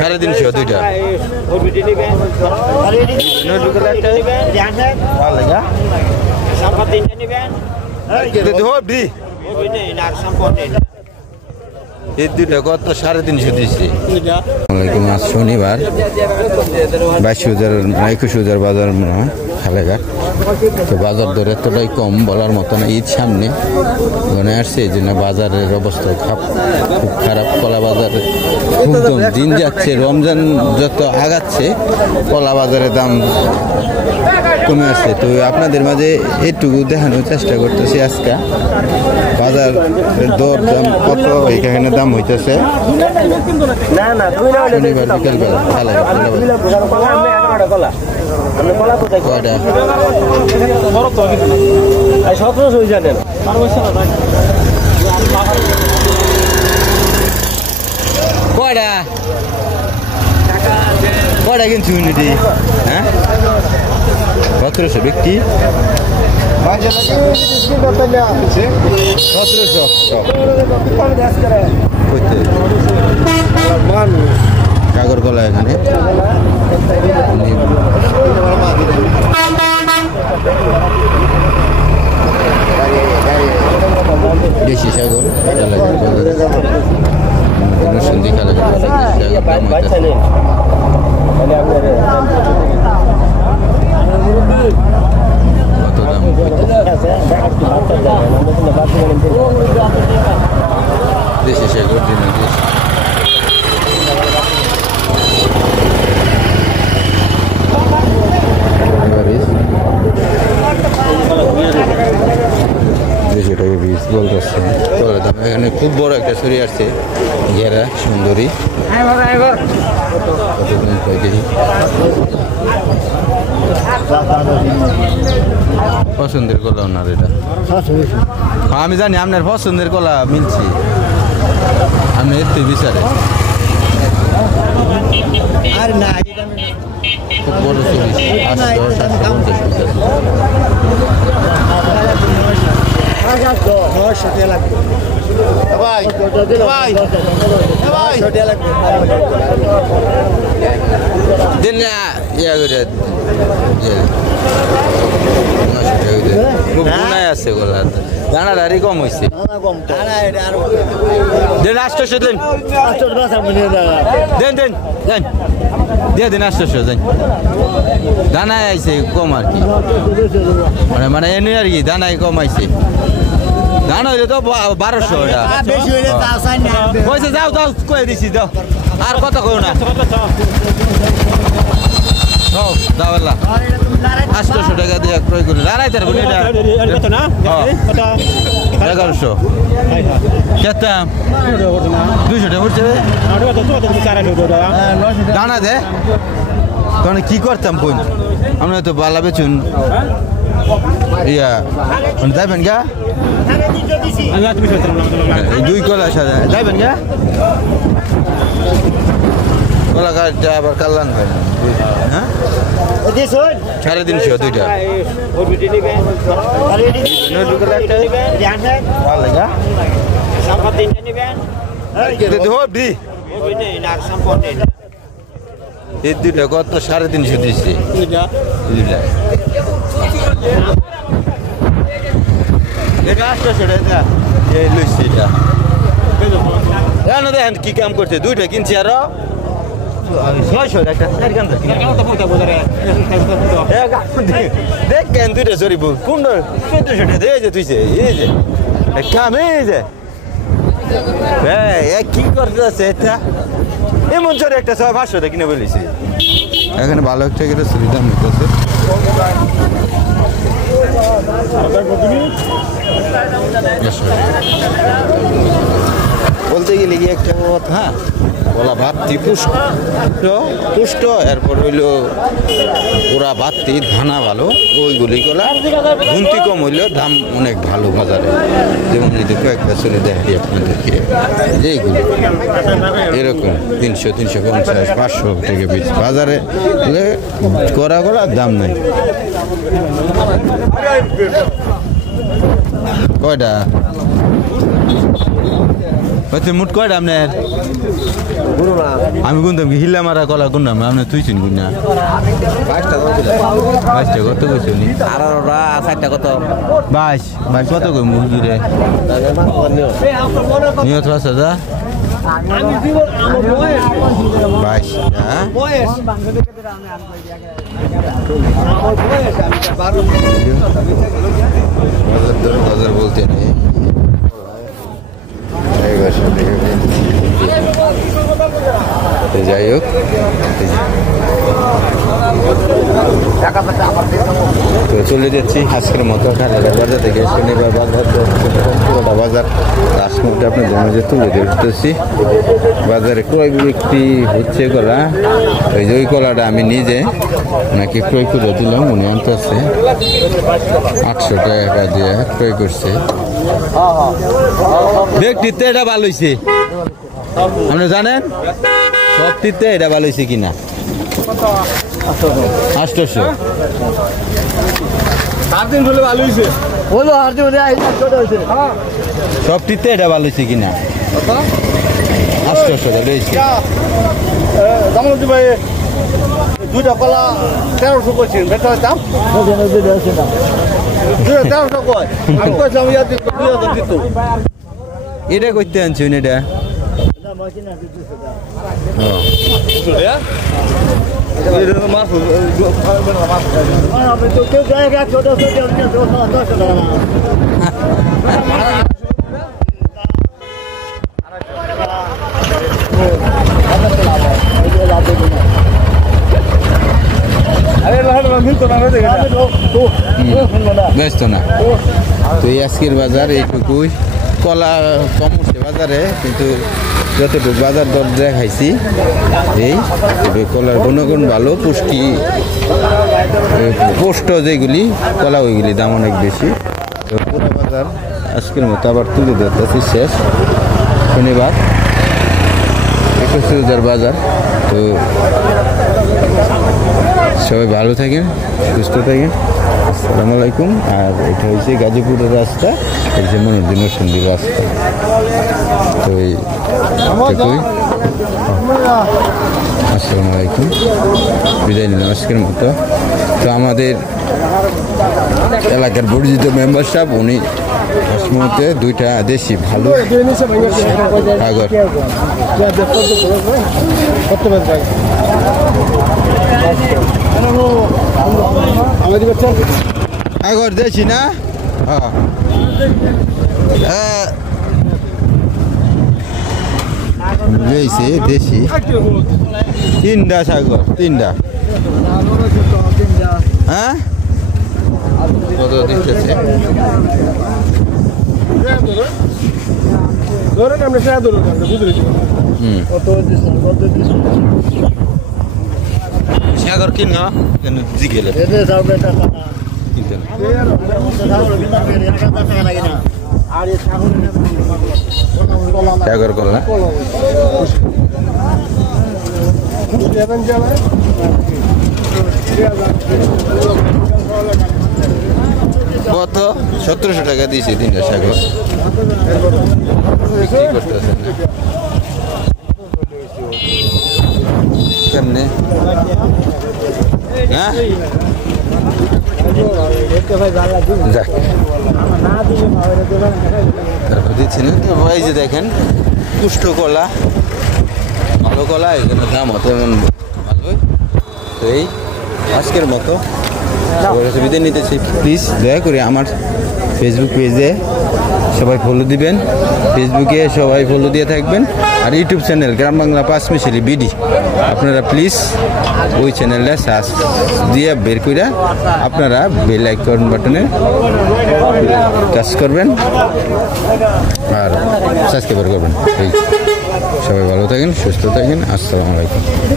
350 দুইটা এই দুইটা কত 350 দিচ্ছি। আজ শনিবার 22,000 21,000 বাজার মনে হয় খালেঘাট। তো বাজার দর এতটাই কম বলার মতো না। ঈদ সামনে মনে আসছে এই জন্য বাজারের অবস্থা খুব খারাপ। কলা বাজার খুব দিন যাচ্ছে, রমজান যত আগাচ্ছে কলা বাজারের দাম কমে আসছে। তো আপনাদের মাঝে এইটুকু দেখানোর চেষ্টা করতেছি আজকে বাজার দর দাম কত এখানে দাম হইতেছে। শনিবার বিকেলবেলা কয়টা কিনছি ইউনিটি? হ্যাঁ 1700 ব্যক্তি 1700 কাগর কলা এখানে দেশি সাগর সন্ধি খেলা কত দাম দেশি সাগর দিন সেটাকে বীজ বলতেছে। এখানে খুব বড় একটা ছড়ি আসছে ঘেরা সুন্দরী পছন্দের কলা ওনার এটা আমি জানি আপনার পছন্দের কলা মিলছি আপনি এর তুই বিচারে খুব বড় ছড়ি 850 লাগবে ভাই ভাই ভাই দিন না ইয়া করে খুব গুণায় আছে গোলা দানা দাঁড়ি কম হয়েছে দেন 800 দেন দেন দেন দেন দিয়ে দিন 800 দেন দানায় আইছে কম আর কি মানে এনে আর কি দানায় কম আইছে দানা হইলে তো 1200 এটা পয়সা যাও যাও কয়ে দিছি দাও আর কত করো না দাও দাও আল্লাহ 800 টাকা দিয়ে ক্রয় করে দাঁড়াইতে পারবো এটা 1100 কেতাম 200 টাকা পড়ছে দানা দে কারণ কি করতাম কোন আমরা তো বালা বেচুন ইয়া যাবেন গা দুই কলা সারা যাবেন গা কলা কাঠটা আবার কাল্লান ভাই হ্যাঁ 350 দুইটা এই দুইটা কত 350 দিচ্ছে এটা 800 টাকা এই লইছি এটা জানো দেখেন কি কাম করছে দুইটা কিনছি আরো 600 টাকা দেখ কেন দুইটা সরিব কোন 1400 টাকা দিয়ে যে তুইছে এই যে কাম এই যে কি করতেছে এটা এমন চোর একটা 500 টাকা কিনে বলেছি এখানে ভালো একটা গেলে সুবিধা মিলতেছে বলতে গেলে কি একটা কথা কলা ভাতটি পুষ্ট এরপর হইল ওরা ভাতটি ধানা ভালো ওইগুলি কলা ঘুমতি কম হইলেও দাম অনেক ভালো বাজারে যেমন যদি কয়েকটা চলে দেখি আপনাদেরকে এইগুলি এরকম 300 350 500 টাকা পিস বাজারে করা কলার দাম নাই কয়টা হচ্ছে মুট কয়টা আপনার আমি গুনতাম কি হিল্লা মারা কলা গুনলাম আপনি তুইছেন গুনা 22টা কত কইছো নি 18টা কত 22 কত কই মুরগিরে নিয়ত আছে যা আমি জীবন আমার বয়স 22 হ্যাঁ বয়স বাজার বলতে নেই যাই হোক তো চলে যাচ্ছি আজকের মতো খালেঘাট বাজার থেকে শনিবার বাজার পুরোটা বাজার লাস্ট মুহূর্তে আপনাদের মাঝে তুলে ধরতেছি বাজারে ক্রয় বিক্রি হচ্ছে কলা ওই যে ওই কলাটা আমি নিজে ওনাকে ক্রয় করে দিলাম উনি আনতেছে 800 টাকা দিয়ে ক্রয় করছে ব্যক্তিত্বে এটা ভালো হয়েছে আপনি জানেন সবটিতে এটা ভালো হয়েছে কিনা 800 সবটিতে এটা ভালো হয়েছে কিনা 800 রয়েছে দুইটা কলা 1300 করছেন বেটা দাম 1300 কয় আমি কইলাম ইয়া দিত 2000 দিত এটা করতে আনছেন এটা ব্যস্ত না তো এই আজকের বাজার এইটুকুই কলা কম উঠছে বাজারে কিন্তু যতটুকু বাজার দর দেখাইছি এই কলার গুণগুণ ভালো পুষ্টি পোষ্ট যেগুলি কলা ওইগুলি দাম অনেক বেশি তো পুরো বাজার আজকের মতো আবার তুলে ধরতেছি শেষ শনিবার 21,000 বাজার তো সবাই ভালো থাকেন সুস্থ থাকেন আসসালামু আলাইকুম আর এটা হচ্ছে গাজীপুরের রাস্তা এটা হচ্ছে মনোরঞ্জন সন্ধির রাস্তা তো এই আসসালামু আলাইকুম বিদায় নিলাম আজকের মতো তো আমাদের এলাকার পরিচিত মেম্বার সাহেব উনি মুহূর্তে দুইটা দেশি ভালো আগর দেশি না হয়েছে দেশি 3টা সাগর 3টা হ্যাঁ কত দিতেছে সাগর কিন না কেন জিগেলে সাগর কল না কত 1700 টাকা দিয়েছে 3টা সাগর বিক্রি করতেছেন না কেমনে হ্যাঁ যাক দিচ্ছি না তো এই যে দেখেন পুষ্ট কলা ভালো কলা এখানে দাম হতো এমন ভালোই তো এই আজকের মতো বিদায় নিতেছি প্লিজ দয়া করে আমার ফেসবুক পেজে সবাই ফলো দিবেন ফেসবুকে সবাই ফলো দিয়ে থাকবেন আর ইউটিউব চ্যানেল গ্রাম বাংলা 5 মিশালি বিডি আপনারা প্লিজ ওই চ্যানেলটা সার্চ দিয়ে বের করে আপনারা বেল আইকন বাটনে টাচ করবেন আর সাবস্ক্রাইব করবেন সবাই ভালো থাকেন সুস্থ থাকেন আসসালামু আলাইকুম।